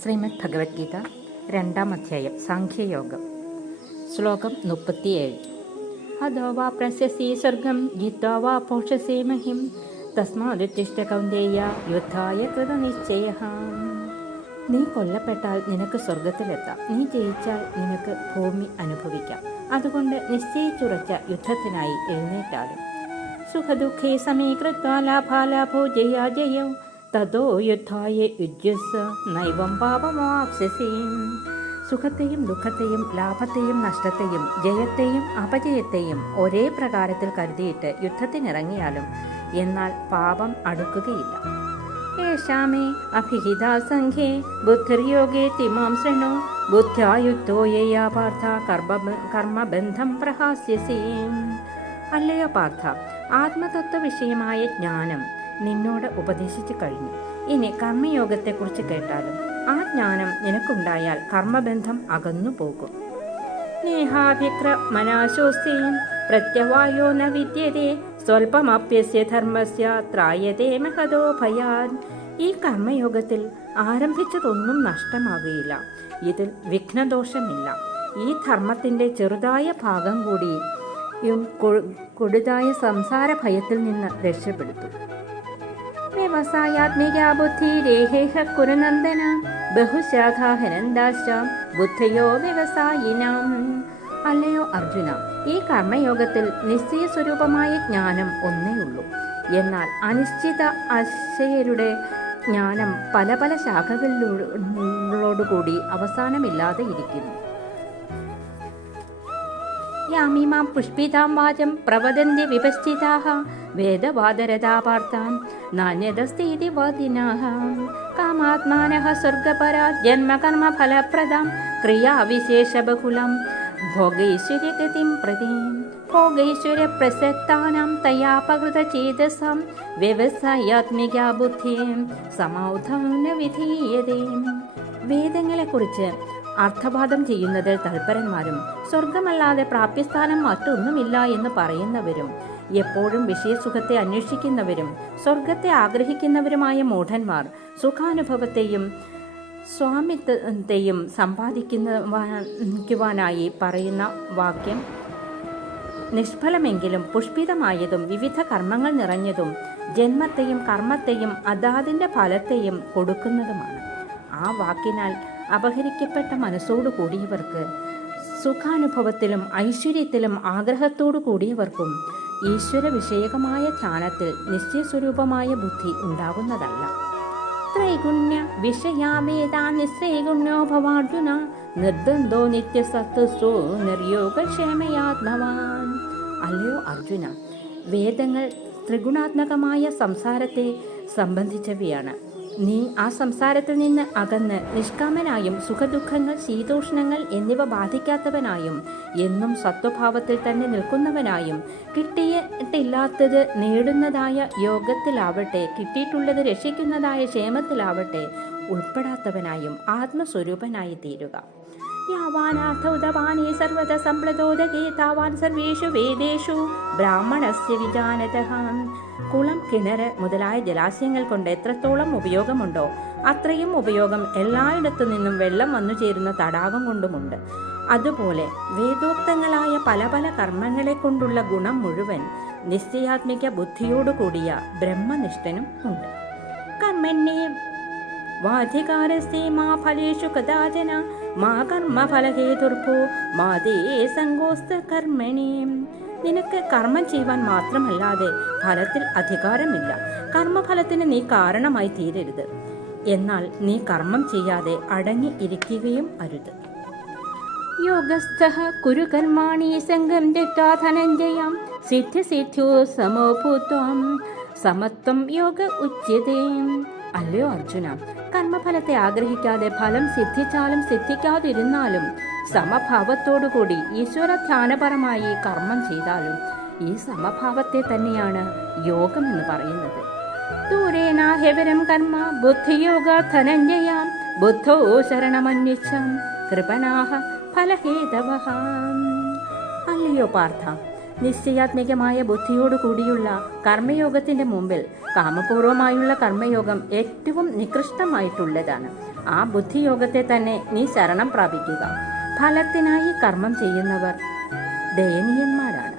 ശ്രീമദ് ഭഗവത്ഗീത 2-ാം അധ്യായം സാഖ്യയോഗം. ശ്ലോകം 37. അധോ വാ പ്രശസി സ്വർഗം ജിത്വാ വാ പോഷസേ മഹിം തസ്മാദുത്തിഷ്ഠ കൗന്ദേയ യുദ്ധായ കൃതനിശ്ചയഃ. നീ കൊല്ലപ്പെട്ടാൽ നിനക്ക് സ്വർഗത്തിലെത്താം, നീ ജയിച്ചാൽ നിനക്ക് ഭൂമി അനുഭവിക്കാം. അതുകൊണ്ട് നിശ്ചയിച്ചുറച്ച യുദ്ധത്തിനായി എഴുന്നേറ്റാലും. സുഖദുഃഖേ സമീകൃത്വാ ലാഭാലാഭോ ജയാജയം തതോ യുദ്ധായ യുജ്യസ്സ നൈവം പാപമാപ്സ്യസി. സുഖത്തെയും ദുഃഖത്തെയും ലാഭത്തെയും നഷ്ടത്തെയും ജയത്തെയും അപജയത്തെയും ഒരേ പ്രകാരത്തിൽ കരുതിയിട്ട് യുദ്ധത്തിനിറങ്ങിയാലും എന്നാൽ പാപം അടുക്കുകയില്ല. യേശാമേ അഭിഹിതാ സംഘേ ബുദ്ധിർയോഗേ തിമാം ശൃണു ബുദ്ധ്യായുക്തോ യയാ പാർത്ഥ കർമ്മബന്ധം പ്രഹാസ്യസി. അല്ലയോ പാർത്ഥ, ആത്മതത്വ വിഷയമായ ജ്ഞാനം നിന്നോട് ഉപദേശിച്ചു കഴിഞ്ഞു. ഇനി കർമ്മയോഗത്തെക്കുറിച്ച് കേട്ടാലും ആ ജ്ഞാനം നിനക്കുണ്ടായാൽ കർമ്മബന്ധം അകന്നു പോകും. നേഹാഭിക്ര മനാശോസ്തി പ്രത്യവായോ ന വിദ്യതേ സ്വൽപമപ്യസ്യ ധർമ്മസ്യ ത്രായതേ മഹതോ ഭയാൻ. ഈ കർമ്മയോഗത്തിൽ ആരംഭിച്ചതൊന്നും നഷ്ടമാകുകയില്ല, ഇതിൽ വിഘ്നദോഷമില്ല. ഈ ധർമ്മത്തിന്റെ ചെറുതായ ഭാഗം കൂടി കൊടുതായ സംസാര ഭയത്തിൽ നിന്ന് രക്ഷപ്പെടുത്തും. വ്യവസായാത്മിക ബുദ്ധിരേഹേഹ കുരുനന്ദന ബഹുശാഖാഹനന്ദാശ്ച ബുദ്ധയോ വ്യവസായിനാം. അല്ലയോ അർജുന, ഈ കർമ്മയോഗത്തിൽ നിശ്ചയ സ്വരൂപമായ ജ്ഞാനം ഒന്നേ ഉള്ളൂ. എന്നാൽ അനിശ്ചിത ആശയരുടെ ജ്ഞാനം പല പല ശാഖകളോടുകൂടി അവസാനമില്ലാതെ ഇരിക്കുന്നു. യാമിമാം പുഷ്പിതാം വാചം പ്രവദന്തി വിപശ്ചിതാഃ വേദവാദരതാ പാർത്ഥാം നാന്യദസ്തീതി വാദിനാഃ. കാമാത്മാനഃ സ്വർഗപരാ ജന്മകർമ്മഫലപ്രദാം ക്രിയാവിശേഷബഹുലം ഭോഗൈശ്വര്യഗതിം പ്രതി. ഭോഗൈശ്വര്യപ്രസക്താനാം തയാപകൃതചേതസാം വ്യവസായാത്മികാ ബുദ്ധിം സമൗധം ന വിധീയതേ. വേദങ്ങളെക്കുറിച്ച് അർത്ഥവാദം ചെയ്യുന്നതിൽ തൽപരന്മാരും സ്വർഗമല്ലാതെ പ്രാപ്യസ്ഥാനം മറ്റൊന്നുമില്ല എന്ന് പറയുന്നവരും എപ്പോഴും വിഷയസുഖത്തെ അന്വേഷിക്കുന്നവരും സ്വർഗത്തെ ആഗ്രഹിക്കുന്നവരുമായ മൂഢന്മാർ സുഖാനുഭവത്തെയും സ്വാമിത്വത്തെയും സമ്പാദിക്കുവാനായി പറയുന്ന വാക്യം നിഷ്ഫലമെങ്കിലും പുഷ്പിതമായതും വിവിധ കർമ്മങ്ങൾ നിറഞ്ഞതും ജന്മത്തെയും കർമ്മത്തെയും അതാതിൻ്റെ ഫലത്തെയും കൊടുക്കുന്നതുമാണ്. ആ വാക്കിനാൽ അപഹരിക്കപ്പെട്ട മനസ്സോടു കൂടിയവർക്ക് സുഖാനുഭവത്തിലും ഐശ്വര്യത്തിലും ആഗ്രഹത്തോടു കൂടിയവർക്കും ഈശ്വര വിഷയകമായ ധ്യാനത്തിൽ നിശ്ചയസ്വരൂപമായ ബുദ്ധി ഉണ്ടാകുന്നതല്ല. ത്രൈഗുണ്യ വിഷയാവേദാ നിശ്ചൈഗുണ്യോ ഭവാർജുന നിർദ്വന്ദ്വോ നിത്യസത്വസ്തു നിർയോഗക്ഷേമയാത്മവാൻ. അല്ലയോ അർജുന, വേദങ്ങൾ ത്രിഗുണാത്മകമായ സംസാരത്തെ സംബന്ധിച്ചവയാണ്. നീ ആ സംസാരത്തിൽ നിന്ന് അകന്ന് നിഷ്കാമനായും സുഖദുഃഖങ്ങൾ ശീതോഷ്ണങ്ങൾ എന്നിവ ബാധിക്കാത്തവനായും എന്നും സത്വഭാവത്തിൽ തന്നെ നിൽക്കുന്നവനായും കിട്ടിയിട്ടില്ലാത്തത് നേടുന്നതായ യോഗത്തിലാവട്ടെ കിട്ടിയിട്ടുള്ളത് രക്ഷിക്കുന്നതായ ക്ഷേമത്തിലാവട്ടെ ഉൾപ്പെടാത്തവനായും ആത്മസ്വരൂപനായി തീരുക. യാവാനാഥൗതവാനേ സർവത സമ്പ്രദോദകേ താവാൻ സർവേഷു വേദേഷു ബ്രാഹ്മണസ്യ വിജാനതഃ. കുളം, കിണറ് മുതലായ ജലാശയങ്ങൾ കൊണ്ട് എത്രത്തോളം ഉപയോഗമുണ്ടോ അത്രയും ഉപയോഗം എല്ലായിടത്തു നിന്നും വെള്ളം വന്നു ചേരുന്ന തടാകം കൊണ്ടുമുണ്ട്. അതുപോലെ വേദോക്തങ്ങളായ പല പല കർമ്മങ്ങളെ കൊണ്ടുള്ള ഗുണം മുഴുവൻ നിശ്ചയാത്മിക ബുദ്ധിയോടുകൂടിയ ബ്രഹ്മനിഷ്ഠനും ഉണ്ട്. കർമ്മണ്യേ വാധികാരസ്തേ മാ ഫലേഷു കദാചന മാ കർമ്മഫലഹേതുർഭോ മാ തേ സംഗോസ്ത കർമ്മണി. നിനക്ക് കർമ്മം ചെയ്യുവാൻ മാത്രമല്ലാതെ ഫലത്തിൽ അധികാരമില്ല. കർമ്മഫലത്തിന് നീ കാരണമായി തീരരുത്. എന്നാൽ നീ കർമ്മം ചെയ്യാതെ അടങ്ങി ഇരിക്കുകയും അരുത്. യോഗസ്ഥഃ കുരു കർമാണി സംഗം ത്യക്ത്വാ ധനഞ്ജയം സിദ്ധ്യസിദ്ധ്യോ സമോ ഭൂത്വാം സമത്വം യോഗ ഉച്യതേ. അല്ലയോ അർജുന, കർമ്മഫലത്തെ ആഗ്രഹിക്കാതെ ഫലം സിദ്ധിച്ചാലും സിദ്ധിക്കാതിരുന്നാലും സമഭാവത്തോടുകൂടി ഈശ്വര ധ്യാനപരമായി കർമ്മം ചെയ്താലും ഈ സമഭാവത്തെ തന്നെയാണ് യോഗം എന്ന് പറയുന്നത്. ദൂരേനാഹ്യവരം കർമ്മ ബുദ്ധിയോഗ ധനഞ്ജയാം ബുദ്ധോ ശരണമന്വിച്ഛം കൃപണാഹ ഫലഹേതവഃ. അല്ലയോ പാർത്ഥ, നിശ്ചയാത്മികമായ ബുദ്ധിയോടുകൂടിയുള്ള കർമ്മയോഗത്തിന്റെ മുമ്പിൽ കാമപൂർവമായുള്ള കർമ്മയോഗം ഏറ്റവും നികൃഷ്ടമായിട്ടുള്ളതാണ്. ആ ബുദ്ധിയോഗത്തെ തന്നെ നീ ശരണം പ്രാപിക്കുക. ഫലത്തിനായി കർമ്മം ചെയ്യുന്നവർ ദയനീയന്മാരാണ്.